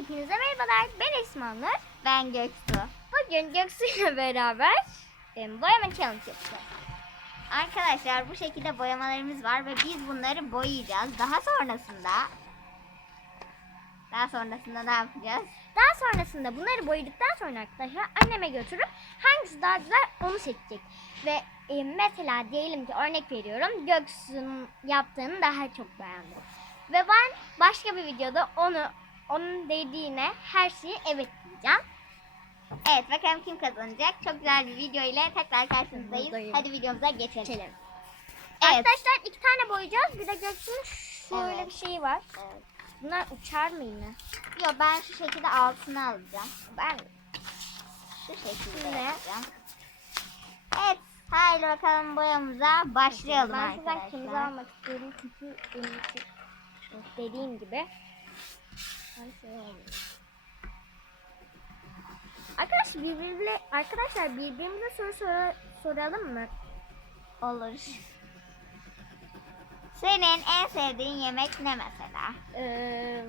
Hepinize merhabalar. Ben Esma Nur. Ben Göksu. Bugün Göksu ile beraber e, boyama challenge yapacağız. Arkadaşlar bu şekilde boyamalarımız var ve biz bunları boyayacağız. Daha sonrasında daha sonrasında ne yapacağız? Daha sonrasında bunları boyadıktan sonra arkadaşlar anneme götürüp hangisi daha güzel onu seçecek. Ve e, mesela diyelim ki örnek veriyorum Göksu'nun yaptığını daha çok beğendim. Ve ben başka bir videoda onu onun dediğine her şeyi evet diyeceğim. Evet bakalım kim kazanacak? Çok güzel bir video ile tekrar karşınızdayız. Buradayım. Hadi videomuza geçelim. Geçelim. Evet. Arkadaşlar iki tane boyayacağız. Bir de Göksu'nun şöyle Evet. bir şeyi var. Evet. Bunlar uçar mı yine? Yo ben şu şekilde altını alacağım. Ben Şu şekilde Şimdi- yapacağım. Evet. Haydi bakalım boyamıza başlayalım ben sizden kırmızı arkadaşlar. almak istiyorum çünkü dediğim gibi ben şey. Arkadaşlar birbirine arkadaşlar birbirimize soru sor- soralım mı? Olur. Senin en sevdiğin yemek ne mesela? Ee,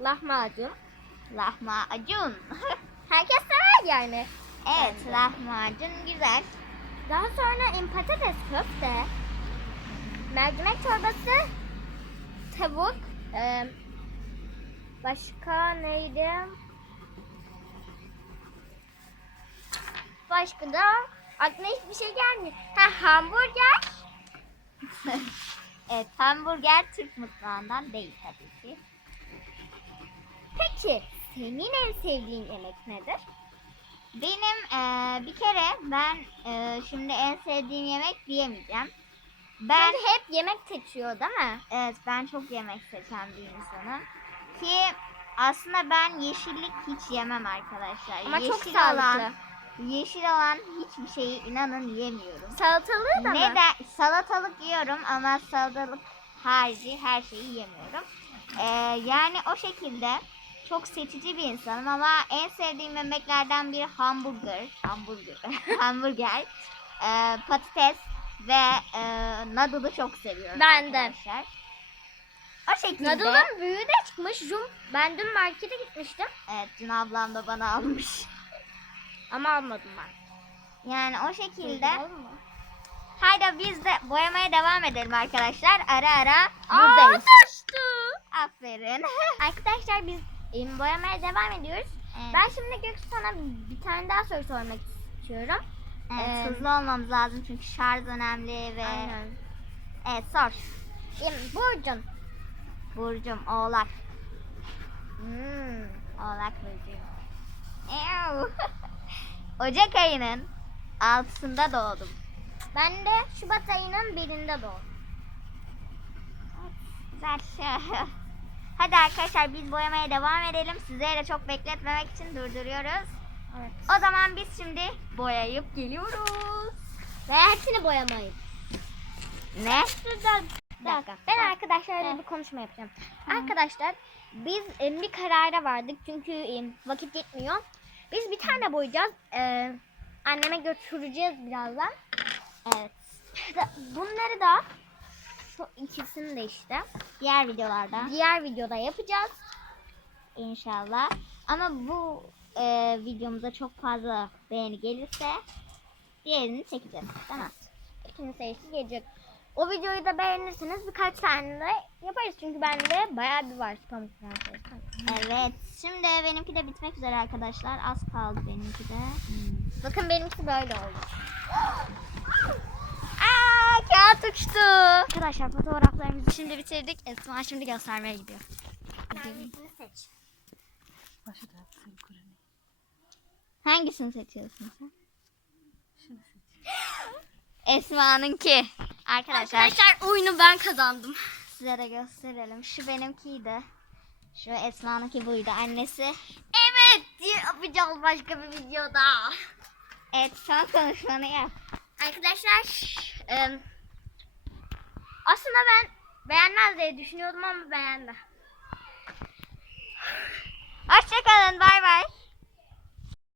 lahmacun. Lahmacun. Herkes sever yani. evet Bence. lahmacun güzel. Daha sonra patates köfte, mercimek çorbası, tavuk, em, başka neydi? Başka da aklıma hiçbir şey gelmiyor. Ha hamburger. evet hamburger Türk mutfağından değil tabii ki. Peki senin en sevdiğin yemek nedir? Benim eee, bir kere ben eee, şimdi en sevdiğim yemek diyemeyeceğim. Ben Çünkü hep yemek seçiyor değil mi? evet ben çok yemek seçen bir insanım. Ki aslında ben yeşillik hiç yemem arkadaşlar. Ama yeşil çok sağlıklı. olan yeşil olan hiçbir şeyi inanın yemiyorum. Salatalığı da mı? Neden? Salatalık yiyorum ama salatalık harici her şeyi yemiyorum. Ee, yani o şekilde çok seçici bir insanım ama en sevdiğim yemeklerden biri hamburger, hamburger, hamburger, e, patates ve e, noodle'ı çok seviyorum Ben de. O şekilde. Noodle'ın büyüğü de çıkmış. Jum. Ben dün markete gitmiştim. Evet, dün ablam da bana almış. Ama almadım ben. Yani o şekilde. Haydi biz de boyamaya devam edelim arkadaşlar. Ara ara Aa, buradayız. taştı. Aferin. Arkadaşlar biz em, boyamaya devam ediyoruz. Evet. Ben şimdi Göksu sana bir tane daha soru sormak istiyorum. Evet, Ee, hızlı olmamız lazım çünkü şarj önemli ve Aynen. evet sor. Em, Burcun. Burcum Oğlak. Hmm. Oğlak Burcu'yum. Ew. Ocak ayının altısında doğdum. Ben de Şubat ayının birinde doğdum. Güzel. Hadi arkadaşlar biz boyamaya devam edelim. Sizleri de çok bekletmemek için durduruyoruz. Evet. O zaman biz şimdi boyayıp geliyoruz. Ve hepsini boyamayı. Ne? Bir dakika. Ben arkadaşlarla Evet. bir konuşma yapacağım. Tamam. Arkadaşlar biz em, bir karara vardık çünkü em, vakit yetmiyor. Biz bir tane boyayacağız. Ee, anneme götüreceğiz birazdan. Evet. Bunları da şu ikisini de işte Diğer videolarda diğer videoda yapacağız. inşallah. Ama bu e, videomuza çok fazla beğeni gelirse diğerini çekeceğiz. Tamam. İkinci sayısı gelecek. O videoyu da beğenirseniz birkaç tane de yaparız. Çünkü bende bayağı bir var prenses. Evet. Şimdi benimki de bitmek üzere arkadaşlar. Az kaldı benimki de. Hmm. Bakın benimkisi böyle oldu. Aa, kağıt uçtu. Arkadaşlar fotoğraflarımızı şimdi bitirdik. Esma şimdi göstermeye gidiyor. Hangisini seç? Hangisini seçiyorsun sen? Esma'nınki. Arkadaşlar, Arkadaşlar oyunu ben kazandım. size de gösterelim. Şu benimkiydi. Şu Esma'nınki buydu. Annesi. Evet yapacağız başka bir videoda. Evet son konuşmanı yap. Arkadaşlar em, aslında ben beğenmez diye düşünüyordum ama beğendi. Hoşçakalın. Bay bay.